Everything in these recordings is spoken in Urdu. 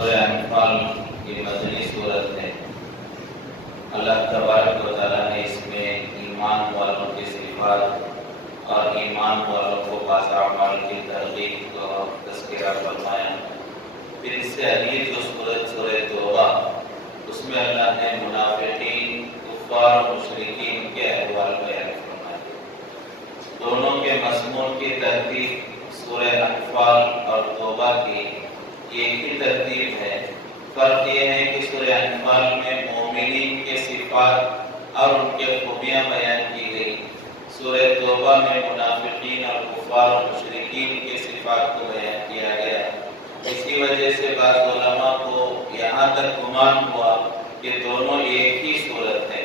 سورہ انفال کی مدنی صورت ہے۔ اللہ تبارک و تعالیٰ نے اس میں ایمان والوں کی صفات اور ایمان والوں کو پاس اعمال کی ترغیب کا تذکرہ فرمایا۔ پھر اس سے اگلی جو صورت سورہ توبہ، اس میں اللہ نے منافقین، کفار اور مشرکین کے احوال بیان فرمائے۔ دونوں کے مضمون کی ترتیب سورہ انفال اور توبہ کی ایک ہی ترتیب ہے۔ فرق یہ ہے کہ سورہ انفال میں مومنین کے صفات اور ان کے خوبیاں بیان کی گئی، سورہ توبہ میں منافقین اور کفار اور مشرکین کے صفات کو بیان کیا گیا۔ اسی وجہ سے بعض علماء کو یہاں تک گمان ہوا کہ دونوں ایک ہی صورت ہے،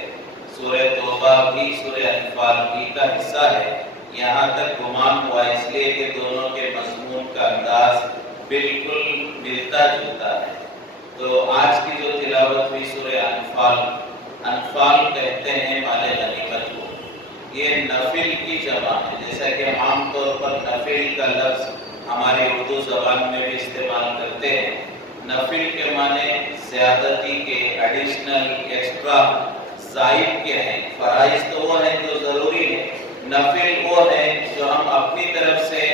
سورہ توبہ بھی سورہ انفال بھی کا حصہ ہے۔ یہاں تک گمان ہوا اس لیے کہ دونوں کے مضمون کا انداز بالکل ملتا جلتا ہے۔ تو آج کی جو تلاوت ہوئی سورہ انفال، انفال کہتے ہیں مال غنیمت کو۔ یہ نفل کی جمع ہے، جیسا کہ عام طور پر نفل کا لفظ ہماری اردو زبان میں بھی استعمال کرتے ہیں۔ نفل کے معنی زیادتی کے، ایڈیشنل، ایکسٹرا، زائد کے ہیں۔ فرائض تو وہ ہیں جو ضروری ہے، نفل وہ ہے جو ہم اپنی طرف سے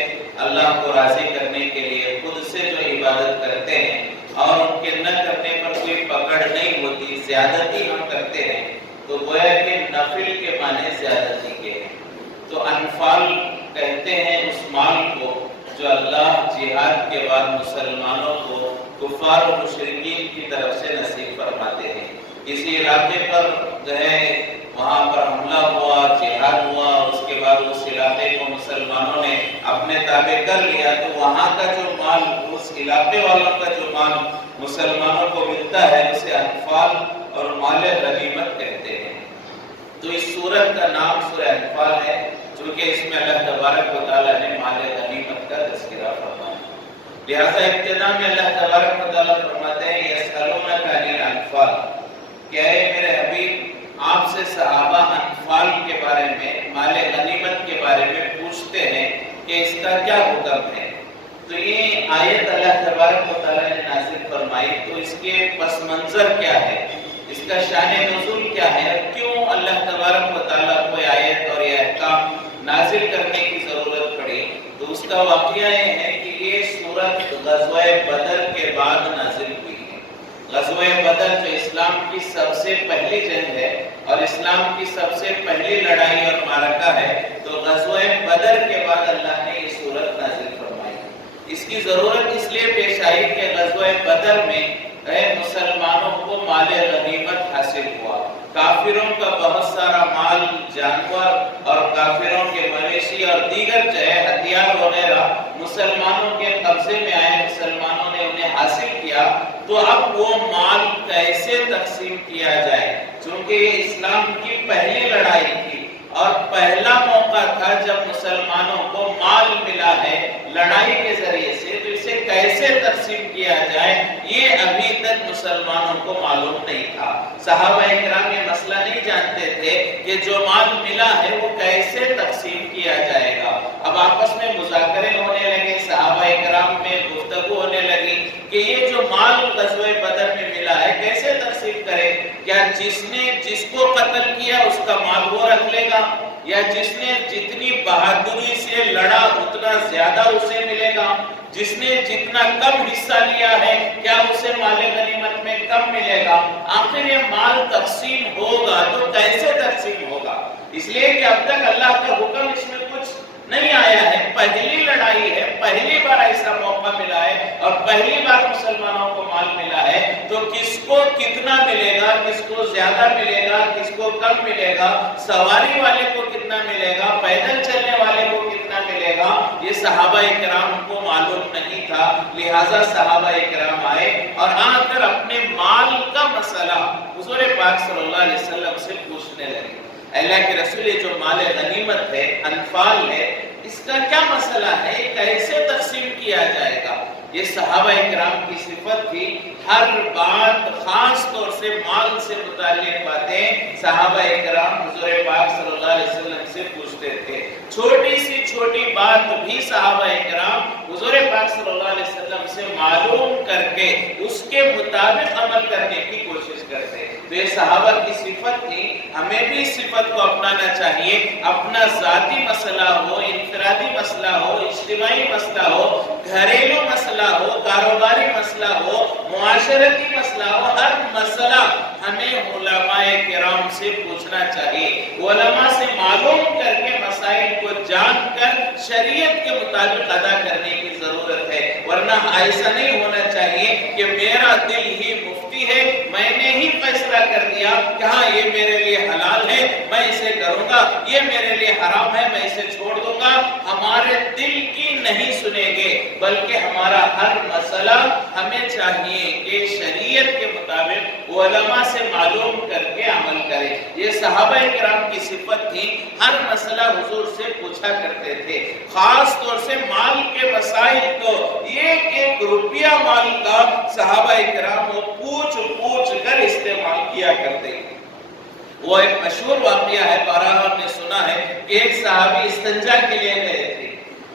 اللہ کو راضی کرنے کے لیے خود سے جو عبادت کرتے ہیں اور ان کے نہ کرنے پر کوئی پکڑ نہیں ہوتی، زیادتی ہم کرتے ہیں، تو گویا کہ نفل کے معنی زیادتی کے ہیں۔ تو انفال کہتے ہیں اس مال کو جو اللہ جہاد کے بعد مسلمانوں کو کفار و مشرکین کی طرف سے نصیب فرماتے ہیں۔ کسی علاقے پر جو ہے وہاں پر حملہ ہوا، جہاد ہوا، اس کے بعد اس علاقے کو مسلمانوں نے اپنے تابع کر لیا، تو وہاں کا جو مال، اس علاقے والوں کا جو مال مسلمانوں کو ملتا ہے، اسے انفال اور مال غنیمت کہتے ہیں۔ تو اس سورت کا نام سورہ انفال ہے، چونکہ اس میں اللہ تبارک و تعالیٰ نے مال غنیمت کا تذکرہ فرمایا۔ لہذا ابتدا میں اللہ تبارک و تعالیٰ فرماتے ہیں یسألونک عن الانفال، کہ اے میرے حبیب آپ سے صحابہ انفال کے بارے میں، مال غنیمت کے بارے میں پوچھتے ہیں کہ اس کا کیا حکم ہے۔ تو یہ آیت اللہ تبارک و تعالیٰ نے نازل فرمائی، تو اس کے پس منظر کیا ہے، اس کا شان نزول کیا ہے، کیوں اللہ تبارک و تعالیٰ کو آیت اور یہ احکام نازل کرنے کی ضرورت پڑی۔ تو اس کا واقعہ یہ ہے کہ یہ سورت غزوہ بدر کے بعد نازل ہوئی ہے۔ غزوہ بدر جو اسلام کی سب سے پہلی جنگ ہے اور اسلام کی سب سے پہلی لڑائی اور معرکہ ہے، تو غزوہ بدر کے بعد اللہ نے یہ سورت نازل فرمائی۔ اس کی ضرورت اس لیے پیش آئی کہ غزوہ بدر میں مسلمانوں کو مال غنیمت حاصل ہوا۔ کافروں کا بہت سارا مال، جانور اور کافروں کے مویشی اور دیگر جو ہے ہتھیار وغیرہ مسلمانوں کے قبضے میں آئے، مسلمانوں نے انہیں حاصل کیا۔ تو اب وہ مال کیسے تقسیم کیا جائے، چونکہ یہ اسلام کی پہلی لڑائی تھی اور پہلا موقع تھا جب مسلمانوں کو مال ملا ہے لڑائی کے ذریعے سے، تو اسے کیسے تقسیم کیا جائے یہ ابھی تک مسلمانوں کو معلوم نہیں تھا۔ صحابہ اکرام یہ مسئلہ نہیں جانتے تھے کہ جو مال ملا ہے وہ کیسے تقسیم کیا جائے گا۔ اب آپس میں مذاکرے ہونے لگے، صحابہ اکرام میں گفتگو ہونے لگی کہ یہ جو مال غزوہ بدر میں ملا ہے کیسے تقسیم کرے، کیا جس کو قتل کیا اس کا مال وہ رکھ لے گا، یا جس نے جتنی بہادری سے لڑا اتنا زیادہ اسے ملے گا، جس نے جتنا کم حصہ لیا ہے کیا اسے مال غنیمت میں کم ملے گا۔ آخر یہ مال تقسیم ہوگا تو کیسے تقسیم ہوگا، اس لیے کہ اب تک اللہ کا حکم اس میں کچھ نہیں آیا ہے، پہلی لڑائی ہے، پہلی بار ایسا موقع ملا ہے اور پہلی بار مسلمانوں کو مال ملا ہے، تو کس کو کتنا ملے گا، کس کو زیادہ ملے گا، کس کو کم ملے گا، سواری والے کو کتنا ملے گا، پیدل چلنے والے کو کتنا ملے گا، یہ صحابہ اکرام کو معلوم نہیں تھا۔ لہٰذا صحابہ اکرام آئے اور آ کر اپنے مال کا مسئلہ حضور پاک صلی اللہ علیہ وسلم سے پوچھنے لگے۔ اللہ کے رسول، یہ جو مال غنیمت ہے، انفال ہے، اس کا کیا مسئلہ ہے، کیسے تقسیم کیا جائے گا۔ یہ صحابہ اکرام کی صفت تھی، ہر بات خاص طور سے مال سے متعلق باتیں صحابہ اکرام حضور پاک صلی اللہ علیہ وسلم سے پوچھتے تھے۔ چھوٹی سی چھوٹی بات بھی صحابہ کرام حضور پاک صلی اللہ علیہ وسلم سے معلوم کر کے اس کے مطابق عمل کرنے کی کوشش کرتے. تو یہ صحابہ کی صفت تھی. ہمیں بھی اس صفت کو اپنانا چاہیے. اپنا ذاتی مسئلہ ہو، انفرادی مسئلہ ہو، اجتماعی مسئلہ ہو، گھریلو مسئلہ ہو، کاروباری مسئلہ ہو، معاشرتی مسئلہ ہو، ہر مسئلہ ہمیں علماء کرام سے پوچھنا چاہیے. علماء سے معلوم کر کے مسائل کو جان کر شریعت کے مطابق ادا کرنے کی ضرورت ہے. ورنہ ایسا نہیں ہونا چاہیے کہ میرا دل ہی مفتی ہے، میں نے ہی فیصلہ کر دیا کہ ہاں یہ میرے لیے حلال ہے میں اسے کروں گا، یہ میرے لیے حرام ہے میں اسے چھوڑ دوں گا. ہمارے دل کی نہیں سنیں گے، بلکہ ہمارا ہر مسئلہ ہمیں چاہیے کہ شریعت کے مطابق علماء سے معلوم کر کے عمل کریں. یہ صحابہ کرام کی صفت تھی. ہر مسئلہ حضور سے پوچھا کرتے تھے. خاص طور سے مال کے مسائل تو ایک روپیہ مال کا صحابہ کرام وہ پوچھ کر استعمال کیا کرتے. وہ ایک مشہور واقعہ ہے، بارہا ہم نے سنا ہے کہ ایک صحابی استنجا کے لیے گئے تھے.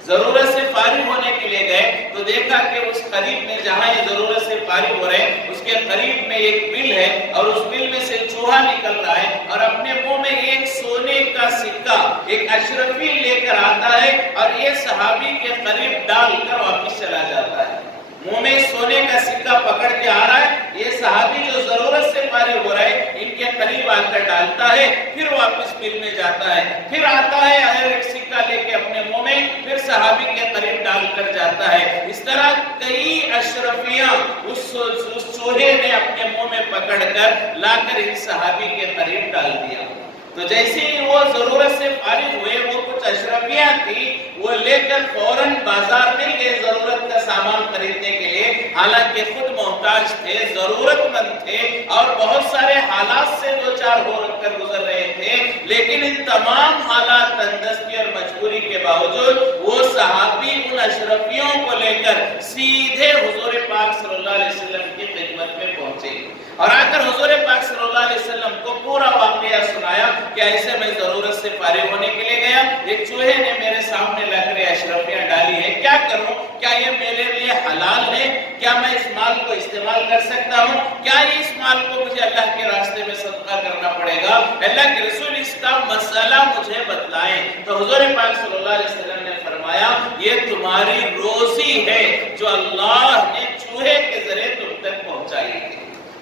ضرورت سے فارغ ہونے کے لیے گئے تو دیکھا کہ اس قریب میں جہاں یہ ضرورت سے فارغ ہو رہے ہیں اس کے قریب میں ایک بل ہے اور اس بل میں سے چوہا نکل رہا ہے اور اپنے منہ میں ایک سونے کا سکہ ایک اشرفی لے کر آتا ہے اور یہ صحابی کے قریب ڈال کر واپس چلا جاتا ہے. منہ میں سونے کا سکہ پکڑ کے آ رہا ہے. یہ صحابی جو ضرورت سے فارغ ہو رہا ہے ان کے قریب آ کر ڈالتا ہے، پھر واپس بل میں جاتا ہے، پھر آتا ہے اور ایک سکہ لے کے اپنے منہ میں پھر صحابی کے قریب ڈال کر جاتا ہے. اس طرح کئی اشرفیاں اس چوہے نے اپنے منہ میں پکڑ کر لا کر اس صحابی کے قریب ڈال دیا. تو جیسے ہی وہ ضرورت سے فارغ ہوئے وہ کچھ اشرفیاں تھی وہ لے کر فوراً بازار نہیں گئے ضرورت کا سامان خریدنے کے لیے، حالانکہ خود محتاج تھے، ضرورت مند تھے اور بہت سارے حالات سے دو چار ہو کر گزر رہے تھے. لیکن ان تمام حالات تندرستی اور مجبوری کے باوجود وہ صحابی ان اشرفیوں کو لے کر سیدھے حضور پاک صلی اللہ علیہ وسلم کی خدمت میں پہنچے اور آ کر حضور پاک صلی اللہ علیہ وسلم کو پورا واقعہ سنایا کہ ایسے میں ضرورت سے فارغ ہونے کے لیے گیا، ایک چوہے نے میرے سامنے لا کر اشرفیاں ڈالی ہیں، کیا کروں؟ کیا یہ میرے لیے حلال ہے؟ کیا میں اس مال کو استعمال کر سکتا ہوں؟ کیا اس مال کو مجھے اللہ کے راستے میں صدقہ کرنا پڑے گا؟ اللہ کے رسول اس کا مسئلہ مجھے بتلائیں. تو حضور پاک صلی اللہ علیہ وسلم نے فرمایا یہ تمہاری روزی ہے جو اللہ نے چوہے کے ذریعے تم تک پہنچائی ہے.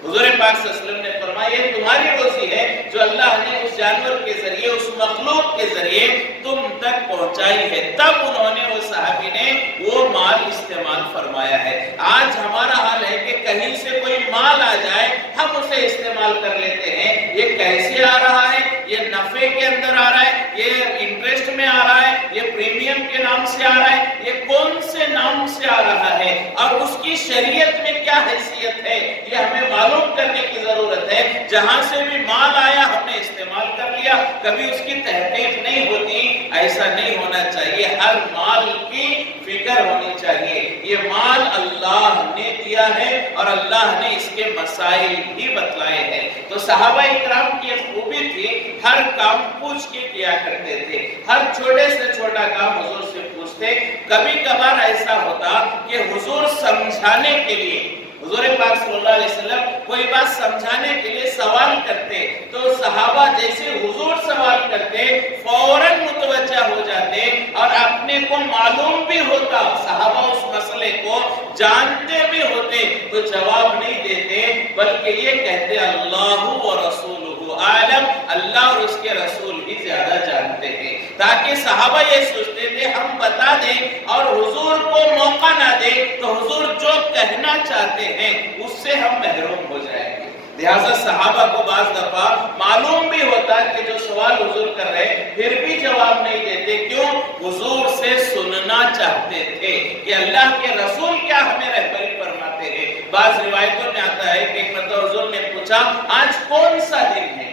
حضور پاک صلی اللہ علیہ وسلم نے فرمایا یہ تمہاری روزی ہے جو اللہ نے اس جانور کے ذریعے اس مخلوق کے ذریعے تم تک پہنچائی ہے. تب انہوں نے وہ صحابی نے وہ مال استعمال فرمایا ہے. آج ہمارا حال ہے کہ کہیں سے کوئی مال آ جائے ہم اسے استعمال کر لیتے ہیں. یہ کیسے آ رہا ہے؟ یہ نفع کے اندر آ رہا ہے، یہ انٹرسٹ میں آ رہا ہے، یہ پریمیم کے نام سے آ رہا ہے، یہ کون سے نام سے آ رہا ہے اور اس کی شریعت میں کیا حیثیت ہے یہ ہمیں معلوم کرنے کی ضرورت ہے. جہاں سے بھی مال آیا ہم نے استعمال کر لیا، کبھی اس کی تحقیق نہیں ہوتی. ایسا نہیں ہونا چاہیے. ہر مال کی فکر ہونی چاہیے. یہ مال اللہ نے دیا ہے اور اللہ نے اس کے مسائل بھی بتلائے ہیں. تو صحابہ اکرام کی ایک خوبی تھی، ہر کام پوچھ کے کیا کرتے تھے. ہر چھوٹے سے چھوٹا کام حضور سے پوچھتے. کبھی کبھار ایسا ہوتا کہ حضور سمجھانے کے لیے حضور پاک صلی اللہ علیہ وسلم کوئی بات سمجھانے کے لیے سوال کرتے تو صحابہ جیسے حضور سوال کرتے فوراً متوجہ ہو جاتے اور اپنے کو معلوم بھی ہوتا، صحابہ اس مسئلے کو جانتے بھی ہوتے تو جواب نہیں دیتے بلکہ یہ کہتے اللہ و رسولہ عالم، اللہ اور اس کے رسول ہی زیادہ جانتے ہیں. تاکہ صحابہ یہ سوچتے تھے ہم بتا دیں اور حضور کو موقع نہ دیں تو حضور جو کہنا چاہتے ہیں اس سے ہم محروم ہو جائیں گے. لہذا صحابہ کو بعض دفعہ معلوم بھی ہوتا کہ جو سوال حضور کر رہے پھر بھی جواب نہیں دیتے. کیوں؟ حضور سے سننا چاہتے تھے کہ اللہ کے رسول کیا ہمیں رہبری فرماتے ہیں. بعض روایتوں میں آتا ہے کہ ایک مرتبہ حضور نے پوچھا آج کون سا دن ہے؟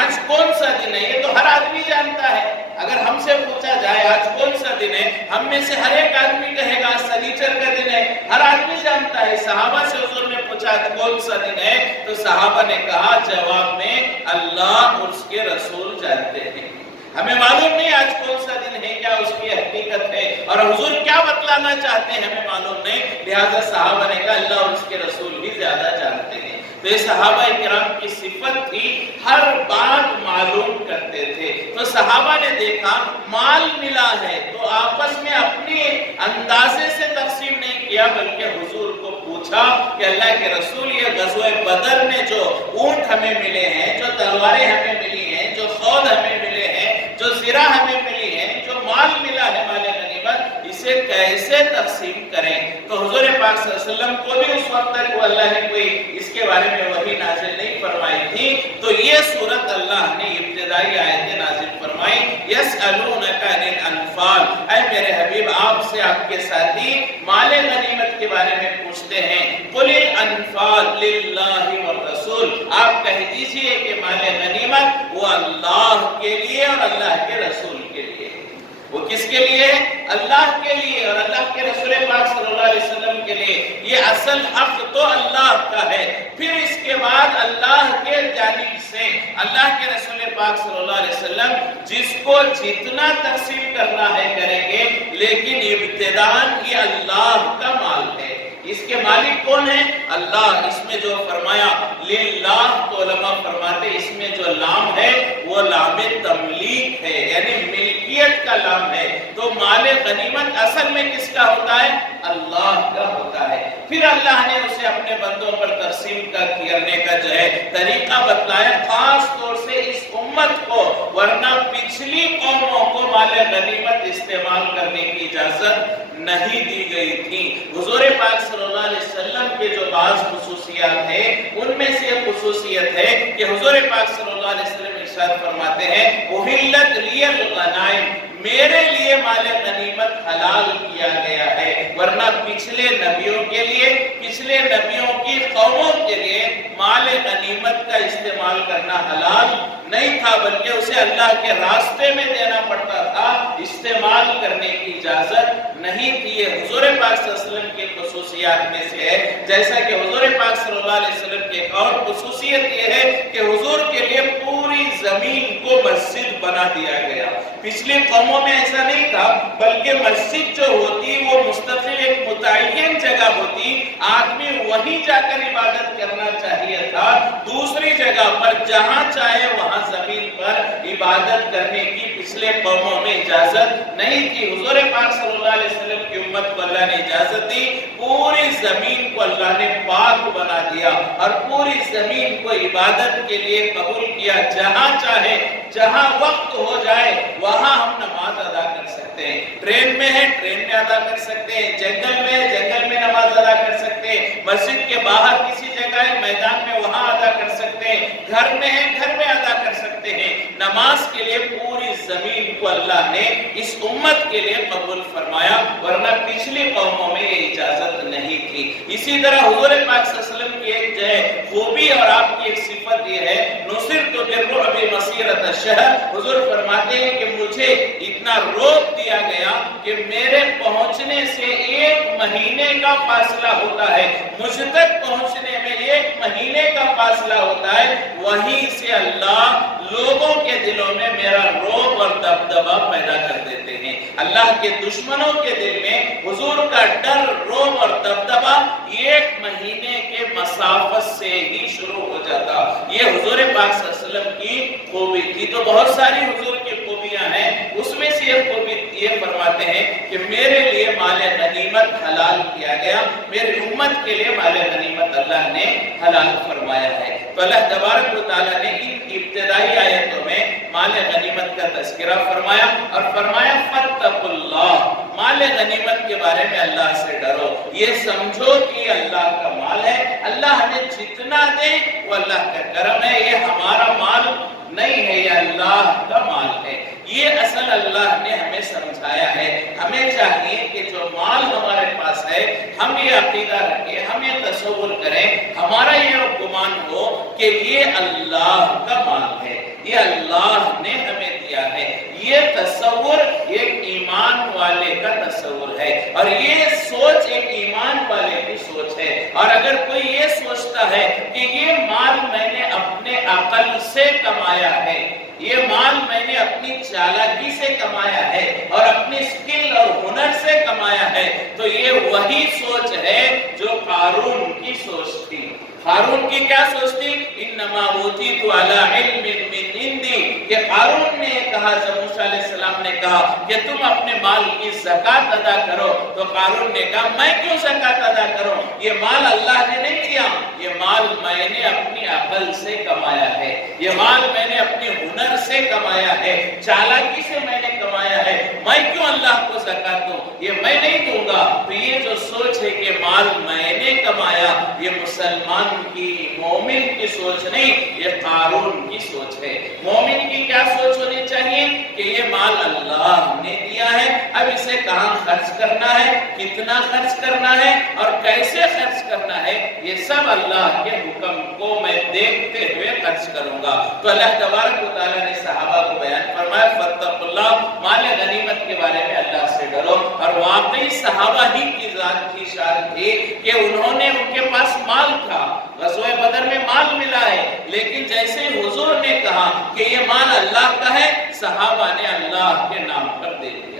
آج کون سا دن ہے؟ یہ تو ہر آدمی جانتا ہے. اگر ہم سے پوچھا جائے آج کون سا دن ہے ہم میں سے ہر ایک آدمی کہے گا سنیچر کا دن ہے. ہر آدمی جانتا ہے. صحابہ سے حضور نے پوچھا کون سا دن ہے تو صحابہ نے کہا جواب میں اللہ اور اس کے رسول جانتے ہیں. ہمیں معلوم نہیں آج کون سا دن ہے، کیا اس کی حقیقت ہے، اور حضور کیا بتلانا چاہتے ہیں ہمیں معلوم نہیں، لہذا صحابہ نے کہا اللہ اور اس کے رسول ہی زیادہ جانتے ہیں۔ تو یہ صحابہ کرام کی صفت تھی، ہر بات معلوم کرتے تھے۔ تو صحابہ نے دیکھا مال ملا ہے تو آپس میں اپنے اندازے سے تقسیم نہیں کیا، بلکہ حضور کو پوچھا کہ اللہ کے رسول یہ غزوہ بدر میں جو اونٹ ہمیں ملے ہیں، جو تلواریں ہمیں ملی ہیں، جو خود ہمیں ملے ہیں، جو زرہ ہمیں ملی ہے، جو مال ملا ہے مال غنیمت، اسے کیسے تقسیم کریں؟ تو حضور پاک صلی اللہ علیہ وسلم کو بھی اس وقت تک وہ اللہ نے کوئی اس کے بارے میں وحی نازل نہیں فرمائی تھی، تو یہ صورت اللہ نے ابتدائی آیتیں نازل فرمائی، یسألونک عن الانفال، اے میرے حبیب آپ سے آپ کے ساتھی مال غنیمت کے بارے میں پوچھتے ہیں، قل الانفال للہ والرسول، آپ کہہ دیجئے کہ مال غنیمت وہ اللہ کے لیے اور اللہ کے رسول کے لیے۔ وہ کس کے لیے؟ اللہ کے لیے اور اللہ کے رسول پاک صلی اللہ علیہ وسلم کے لیے۔ یہ اصل حق تو اللہ کا ہے، پھر اس کے بعد اللہ کے جانب سے اللہ کے رسول پاک صلی اللہ علیہ وسلم جس کو جتنا تقسیم کرنا ہے کریں گے، لیکن ابتداءً یہ اللہ کا مال ہے۔ اس کے مالک کون ہے؟ اللہ۔ اس میں جو فرمایا للہ، تو علماء فرماتے اس میں جو لام ہے وہ لام تملیک ہے، یعنی ملکیت کا لام ہے۔ تو مال غنیمت اصل میں کس کا ہوتا ہے؟ اللہ کا ہوتا ہے۔ پھر اللہ نے اسے اپنے بندوں پر تقسیم کرنے کا جو ہے طریقہ بتلایا، خاص طور سے اس امت کو، ورنہ پچھلی قوموں کو مال غنیمت استعمال کرنے کی اجازت نہیں دی گئی تھی۔ حضور پاک صلی اللہ علیہ وسلم کے جو بعض خصوصیات ہیں، ان میں سے ایک خصوصیت ہے کہ حضور پاک صلی اللہ علیہ وسلم ارشاد فرماتے ہیں احلت لی الغنائم، میرے لیے مال غنیمت حلال کیا گیا ہے، ورنہ پچھلے نبیوں کے لیے، پچھلے نبیوں کی قوموں کے لیے مال غنیمت کا استعمال کرنا حلال نہیں تھا، بلکہ اسے اللہ کے راستے میں دینا پڑتا تھا، استعمال کرنے کی اجازت نہیں تھی۔ یہ حضور پاک صلی اللہ علیہ وسلم کی خصوصیات میں سے ہے، جیسا کہ حضور پاک صلی اللہ علیہ وسلم کی ایک اور خصوصیت یہ ہے کہ حضور کے لیے پوری زمین کو مسجد بنا دیا گیا۔ پچھلی قوموں میں ایسا نہیں تھا، بلکہ مسجد جو ہوتی وہ مستقل ایک متعین جگہ ہوتی، آدمی وہیں جا کر عبادت کرنا چاہیے تھا، دوسری جگہ پر جہاں چاہے وہاں زمین پر عبادت کرنے کی پچھلے قوموں میں اجازت نہیں تھی۔ حضور پاک صلی اللہ علیہ وسلم کی امت کو اللہ نے اجازت دی، پوری زمین کو اللہ نے پاک بنا دیا اور پوری زمین کو عبادت کے لیے قبول کیا، جہاں چاہے جہاں وقت ہو جائے وہاں ہم نماز ادا کر سکتے ہیں، ٹرین میں ہے ٹرین میں ادا کر سکتے ہیں، جنگل میں ہے جنگل میں نماز ادا کر سکتے ہیں، مسجد کے باہر کسی جگہ ہے میدان میں وہاں ادا کر سکتے ہیں، گھر میں ہے گھر میں ادا کر سکتے ہیں۔ نماز کے لیے پوری زمین کو اللہ نے اس امت کے لیے قبول فرمایا، ورنہ پچھلی قوموں میں یہ اجازت نہیں تھی۔ اسی طرح حضور پاک صلی اللہ علیہ وسلم کی ایک جو ہے خوبی اور آپ کی ایک صفت یہ ہے، نصرت بالرعب مسیرۃ الشہر، حضور فرماتے ہیں کہ مجھے اتنا روک دیا گیا کہ میرے پہنچنے سے 1 مہینے کا فاصلہ ہوتا ہے، مجھ تک پہنچنے میں 1 مہینے کا فاصلہ ہوتا ہے، وہیں سے اللہ لوگوں کے دلوں میں میرا روب اور دبدبا پیدا کر دیتے ہیں۔ اللہ کے دشمنوں کے دل میں حضور کا ڈر، روب اور دبدبا 1 مہینے کے مسافت سے ہی شروع ہو جاتا۔ یہ حضور پاک صلی اللہ علیہ وسلم کی خوبی تھی۔ تو بہت ساری حضور کی خوبیاں ہیں، اس میں سے ایک خوبی یہ فرماتے ہیں کہ میرے لیے مال غنیمت حلال کیا گیا، میری امت کے لیے مال غنیمت اللہ نے حلال فرمایا ہے۔ تو اللہ تبارک و تعالیٰ نے ان ابتدائی آیتوں میں مال غنیمت کا تذکرہ فرمایا اور فرمایا فاتقوا اللہ، مال غنیمت کے بارے میں اللہ سے ڈرو، یہ سمجھو کہ یہ اللہ کا مال ہے، اللہ ہمیں جتنا دے وہ اللہ کا کرم ہے، یہ ہمارا مال نہیں ہے، یہ اللہ کا مال ہے۔ یہ اصل اللہ نے ہمیں سمجھایا ہے۔ ہمیں چاہیے کہ جو مال ہمارے پاس ہے ہم یہ عقیدہ رکھیں، ہم یہ تصور کریں، ہمارا یہ گمان ہو کہ یہ اللہ کا مال ہے، یہ اللہ نے ہمیں دیا ہے۔ یہ تصور ایک ایمان والے کا تصور ہے، اور یہ سوچ ایک ایمان والے کی سوچ ہے۔ اور اگر کوئی یہ سوچتا ہے کہ یہ مال میں نے اپنے عقل سے کمایا ہے، یہ مال میں نے اپنی چالاکی سے کمایا ہے اور اپنی اسکل اور ہنر سے کمایا ہے، تو یہ وہی سوچ ہے جو قارون کی سوچ تھی۔ قارون کی کیا سوچ تھی؟ انما اوتیت علی علم من عندی، کہ قارون نے کہا جب موسیٰ علیہ السلام نے کہا کہ تم اپنے مال کی زکوٰۃ ادا کرو، تو قارون نے کہا میں کیوں زکوٰۃ ادا کروں؟ یہ مال اللہ نے نہیں دیا، یہ مال میں نے اپنی عقل سے کمایا ہے، یہ مال میں نے اپنی ہنر سے کمایا ہے، چالاکی سے میں نے کمایا ہے، میں کیوں اللہ کو زکوٰۃ دوں؟ یہ میں نہیں دوں گا۔ تو یہ جو سوچ ہے کہ مال میں نے کمایا، یہ مسلمان کی، مومن کی سوچ نہیں، یہ قارون کی سوچ ہے۔ مومن کی کیا سوچ ہونی چاہیے کہ یہ مال اللہ نے دیا ہے، اب اسے کہاں خرچ کرنا ہے، کتنا خرچ کرنا ہے اور کیسے خرچ کرنا ہے، یہ سب اللہ کے حکم کو میں دیکھتے ہوئے خرچ کروں گا۔ تو اللہ تبارک و تعالیٰ نے صحابہ کو بیان فرمایا فاتقوا اللہ، مال غنیمت کے بارے میں اللہ سے ڈرو۔ اور واقعی صحابہ ہی کی ذات کی شان تھی کہ انہوں نے، ان کے پاس مال تھا، غزوہ بدر میں مال ملا ہے، لیکن جیسے حضور نے کہا کہ یہ مال اللہ کا ہے، صحابہ نے اللہ کے نام پر دے دیا۔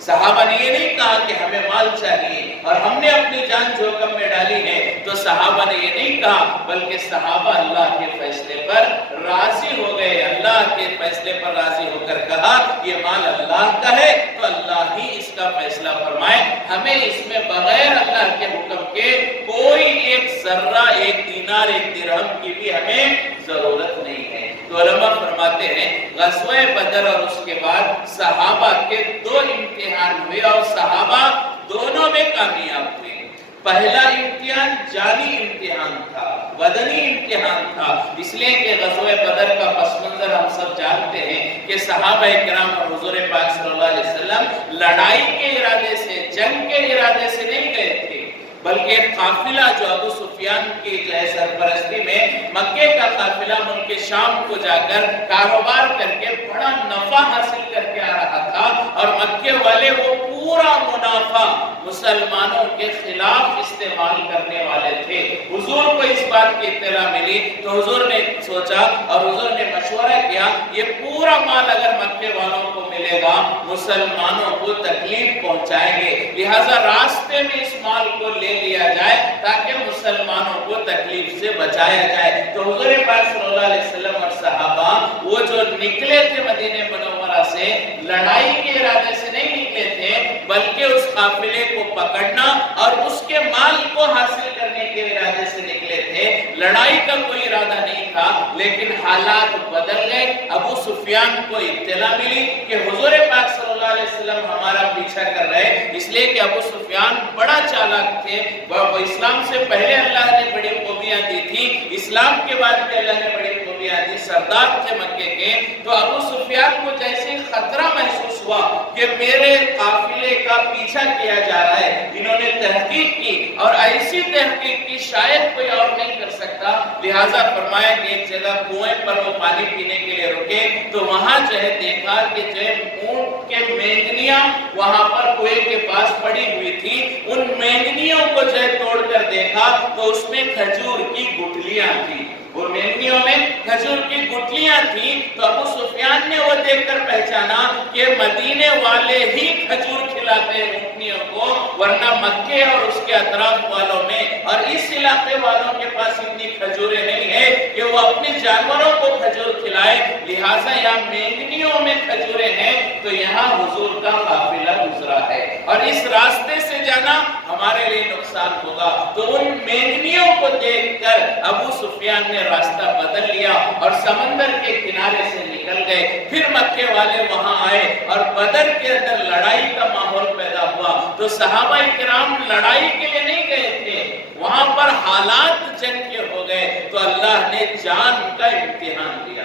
صحابہ نے یہ نہیں کہا کہ ہمیں مال چاہیے اور ہم نے اپنی جان جوخم میں ڈالی ہے، تو صحابہ نے یہ نہیں کہا، بلکہ صحابہ اللہ کے فیصلے پر راضی ہو گئے، اللہ کے فیصلے پر راضی ہو کر کہا یہ مال اللہ کا ہے تو اللہ ہی اس کا فیصلہ فرمائے، ہمیں اس میں بغیر اللہ کے حکم کے کوئی ایک ذرہ، ایک دینار، ایک درہم کی بھی ہمیں ضرورت نہیں ہے۔ تو علماء فرماتے ہیں غزوہ بدر اور اس کے بعد صحابہ کے دو امتحان ہوئے اور صحابہ دونوں میں کامیاب ہوئے۔ پہلا امتحان جانی امتحان تھا، بدنی امتحان تھا، اس لیے کہ غزوہ بدر کا پس منظر ہم سب جانتے ہیں کہ صحابہ کرام اور حضور پاک صلی اللہ علیہ وسلم لڑائی کے ارادے سے، جنگ کے ارادے سے نہیں گئے تھے، بلکہ قافلہ جو ابو سفیان کی سرپرستی میں مکے کا قافلہ ملک شام کو جا کر کاروبار کر کے بڑا نفع حاصل کر کے آ رہا تھا، اور مکے والے وہ پورا منافع مسلمانوں کے خلاف استعمال کرنے والے تھے۔ حضور کو اس بات کی اطلاع ملی تو حضور نے سوچا اور حضور نے مشورہ کیا یہ پورا مال اگر مکے والوں کو ملے گا مسلمانوں کو تکلیف پہنچائیں گے، لہٰذا راستے میں اس مال کو لے لیا جائے تاکہ مسلمانوں کو تکلیف سے بچایا جائے۔ تو حضور پاک صلی اللہ علیہ وسلم اور صحابہ وہ جو نکلے تھے مدینہ منورہ سے لڑائی کے ارادے سے نہیں نکلے تھے، بلکہ اس قافلے کو پکڑنا اور اس کے مال کو حاصل کرنے کے ارادے سے نکلے تھے، لڑائی کا کوئی ارادہ نہیں تھا۔ لیکن حالات بدل گئے، ابو سفیان کو اطلاع ملی کہ حضور پاک صلی اللہ علیہ وسلم ہمارا پیچھا کر رہے، اس لیے کہ ابو سفیان بڑا چالاک تھے، وہ اسلام سے پہلے اللہ نے بڑی خوبیاں دی تھی، اسلام کے بعد بھی اللہ نے بڑی خوبیاں دی، سردار تھے مکے کے۔ تو ابو سفیان کو جیسے خطرہ محسوس ہوا کہ میرے قافلے کا پیچھا کیا جا رہا ہے، انہوں نے تحقیق کی اور ایسی تحقیق کی شاید کوئی اور نہیں کر سکتا، لہٰذا فرمایا کہ ایک جگہ کنویں پر وہ پانی پینے کے لیے رکے تو وہاں جو ہے دیکھا کہ جو اونٹ کے مینگنیاں وہاں پر کنویں کے پاس پڑی ہوئی تھی، ان مینگنیوں کو جو ہے توڑ کر دیکھا تو اس میں کھجور کی گٹھلیاں تھی، اور مینگنیوں میں کھجور کی گٹھلیاں تھیں۔ تو ابو سفیان نے وہ دیکھ کر پہچانا کہ مدینے والے ہی کھجور کھلاتے ہیں اونٹنیوں کو، ورنہ مکے اور اس کے اطراف والوں میں اور اس علاقے والوں کے پاس اتنی کھجوریں نہیں ہیں کہ وہ اپنے جانوروں کو کھجور کھلائے، لہٰذا یہاں مینگنیوں میں کھجوریں ہیں تو یہاں حضور کا قافلہ گزرا ہے اور اس راستے سے جانا ہمارے لیے نقصان ہوگا۔ تو ان مینگنیوں کو دیکھ کر ابو سفیان نے راستہ بدل لیا اور سمندر کے کنارے سے نکل گئے۔ پھر مکے والے وہاں آئے اور بدر کے اندر لڑائی کا ماحول پیدا ہوا۔ تو صحابہ کرام لڑائی کے لیے نہیں گئے تھے، وہاں پر حالات جنگ کے ہو گئے تو اللہ نے جان کا امتحان دیا،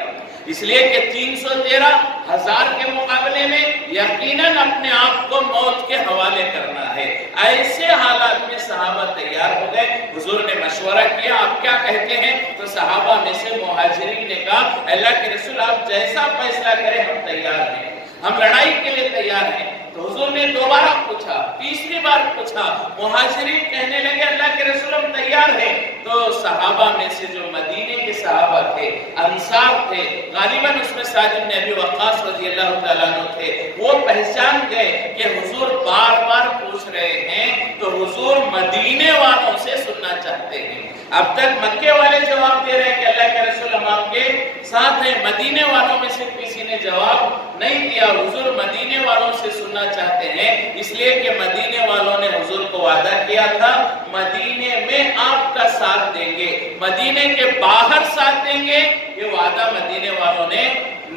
اس لیے کہ 313,000 کے مقابلے میں یقیناً اپنے آپ کو موت کے حوالے کرنا ہے۔ ایسے حالات میں صحابہ تیار ہو گئے، حضور نے مشورہ کیا آپ کیا کہتے ہیں؟ تو صحابہ میں سے مہاجرین نے کہا اللہ کے رسول آپ جیسا فیصلہ کریں ہم تیار ہیں، ہم لڑائی کے لیے تیار ہیں۔ تو حضور نے دوبارہ پوچھا، تیسری بار پوچھا، مہاجرین کہنے لگے اللہ کے رسول ہم تیار ہیں۔ تو صحابہ میں سے جو مدینے کے صحابہ تھے، انصار تھے، غالباً اس میں سعد بن ابی وقاص رضی اللہ تعالیٰ عنہ تھے، وہ پہچان گئے کہ حضور بار بار پوچھ رہے ہیں تو حضور مدینے والوں سے سننا چاہتے ہیں۔ اب تک مکے والے جواب دے رہے ہیں کہ اللہ کے رسول ہم آپ کے ساتھ ہیں، مدینے والوں میں سے کسی نے جواب نہیں دیا۔ حضور مدینے والوں سے سننا چاہتے ہیں، اس لیے کہ مدینے والوں نے حضور کو وعدہ کیا تھا مدینے میں آپ کا ساتھ دیں گے، مدینے کے باہر ساتھ دیں گے، یہ وعدہ مدینے والوں نے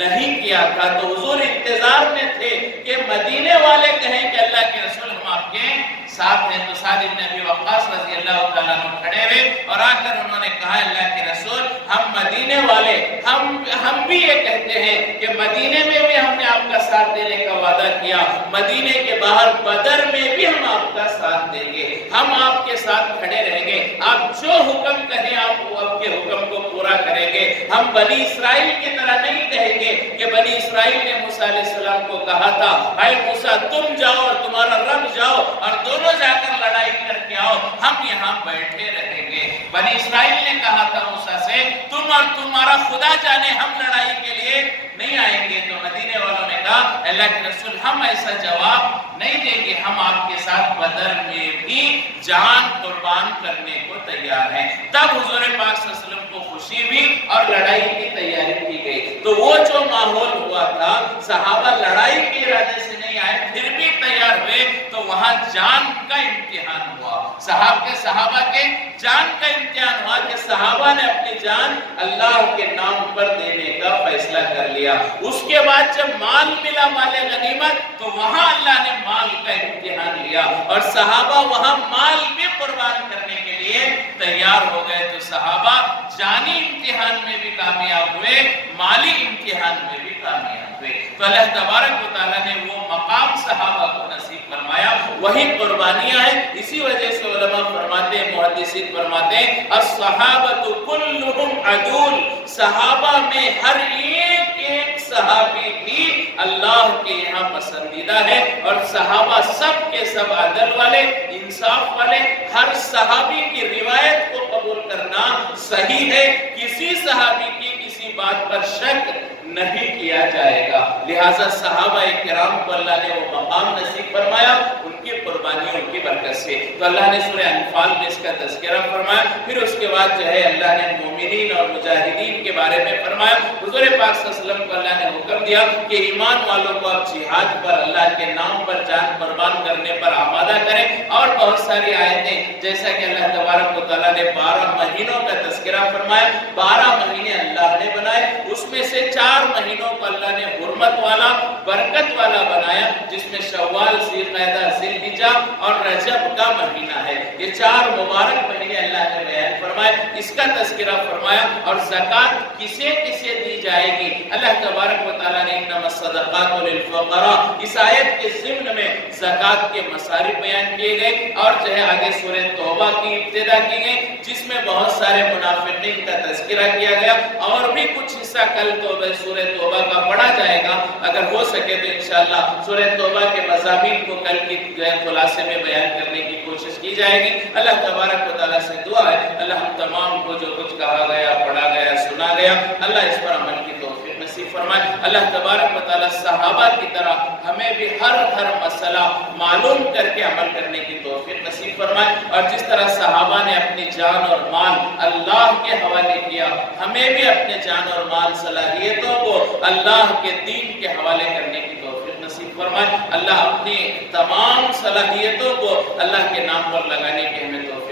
نہیں کیا تھا۔ تو حضور انتظار میں تھے کہ مدینے والے کہیں کہ اللہ کے رسول ہم آپ کے ساتھ ہیں۔ تو سعد بن ابی وقاص رضی اللہ تعالیٰ عنہ کھڑے ہوئے اور آ کر انہوں نے کہا اللہ کے رسول ہم مدینے والے ہم بھی یہ کہتے ہیں کہ مدینے میں بھی ہم نے آپ کا ساتھ دینے کا وعدہ کیا، مدینے کے باہر بدر میں بھی ہم آپ کا ساتھ دیں گے، ہم آپ کے ساتھ کھڑے رہیں گے، آپ جو حکم کہیں آپ کے حکم کو پورا کریں گے۔ ہم بنی اسرائیل کی طرح نہیں کہیں گے کہ بنی اسرائیل نے موسیٰ علیہ السلام کو کہا تھا اے موسیٰ تم جاؤ اور تمہارا رب جاؤ اور دونوں جا کر لڑائی کر کے آؤ، ہم یہاں بیٹھے رہیں گے۔ بنی اسرائیل نے کہا تھا موسیٰ سے تم اور تمہارا خدا جانے ہم لڑائی کے لیے نہیں آئیں گے۔ تو مدینے والوں نے کہا اللہ کے رسول ہم ایسا جواب نہیں دیں گے، ہم آپ کے ساتھ بدر میں بھی جان قربان کرنے کو تیار ہیں۔ تب حضور پاک صلی اللہ علیہ وسلم کو خوشی ہوئی اور لڑائی کی تیاری کی گئی۔ تو وہ جو ماحول ہوا تھا، صحابہ لڑائی کے ارادے سے نہیں آئے پھر بھی تیار ہوئے، تو وہاں جان کا امتحان ہوا، صحابہ کے جان کا امتحان ہوا کہ صحابہ نے اپنی جان اللہ کے نام پر دینے کا فیصلہ کر لیا۔ اس کے بعد جب مال ملا، مال غنیمت، تو وہاں اللہ نے مال کا امتحان لیا اور صحابہ وہاں مال بھی قربان کرنے کے لیے تیار ہو گئے۔ تو صحابہ جانی امتحان میں بھی کامیاب ہوئے، مالی امتحان میں بھی کامیاب ہوئے۔ تو اللہ تبارک و تعالیٰ نے وہ مقام صحابہ کو نصیب فرمایا، وہی قربانیاں ہیں۔ اسی وجہ سے علماء فرماتے ہیں، محدثین فرماتے ہیں الصحابۃ کلہم عدول، صحابہ میں ہر ایک صحابی بھی اللہ کے یہاں پسندیدہ ہے، اور صحابہ سب کے سب عدل والے، انصاف والے، ہر صحابی کی روایت کو قبول کرنا صحیح ہے، کسی صحابی کی کسی بات پر شک نہیں کیا جائے گا۔ لہٰذا صحابہ کرام کو اللہ نے وہ مقام نصیب فرمایا ان کی قربانیوں کی برکت سے۔ تو اللہ نے سورہ انفال میں اس کا تذکرہ فرمایا، پھر اس کے بعد جو ہے اللہ نے مومنین اور مجاہدین کے بارے میں فرمایا۔ حضور پاک صلی اللہ علیہ وسلم کو اللہ نے حکم دیا کہ ایمان والوں کو آپ جہاد پر، اللہ کے نام پر جان قربان کرنے پر آمادہ کریں، اور بہت ساری آیتیں جیسا کہ اللہ تبارک و تعالیٰ نے 12 مہینوں کا تذکرہ فرمایا۔ 12 مہینے اللہ نے بنائے، اس میں سے 4 مہینوں کو اللہ نے حرمت والا، برکت والا بنایا، جس میں شوال، ذی القعدہ، ذی الحجہ اور رجب کا مہینہ ہے۔ یہ 4 مبارک مہینے اللہ نے بیان فرمائے، اس کا تذکرہ فرمایا۔ اور زکوٰۃ کسے کسے دی جائے گی، اللہ تبارک و تعالیٰ نے انما الصدقات للفقراء، اس آیت کے ضمن میں زکوٰۃ کے مصارف بیان کیے گئے، اور جو ہے آگے سورہ توبہ کی ابتدا کی گئی، جس میں بہت سارے منافقین کا تذکرہ کیا گیا، اور بھی کچھ حصہ کل سورہ توبہ کا پڑھا جائے گا، اگر ہو سکے تو انشاءاللہ سورہ توبہ کے مضامین کو کل کی خلاصے میں بیان کرنے کی کوشش کی جائے گی۔ اللہ تبارک و تعالیٰ سے دعا ہے اللہ ہم تمام کو جو کچھ کہا گیا، پڑھا گیا، سنا گیا، اللہ اس پر عمل کی توفیق نصیب فرمائے۔ اللہ تبارک و تعالیٰ صحابہ کی طرح ہمیں بھی ہر مسئلہ معلوم کر کے عمل کرنے کی توفیق نصیب فرمائے، اور جس طرح صحابہ نے اپنی جان اور مال اللہ کے حوالے کیا، ہمیں بھی اپنے جان اور مال صلاحیتوں کو اللہ کے دین کے حوالے کرنے کی توفیق نصیب فرمائے۔ اللہ اپنی تمام صلاحیتوں کو اللہ کے نام پر لگانے کی ہمیں توفیق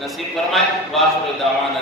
نصیب فرمائے۔ وآخر دعوانا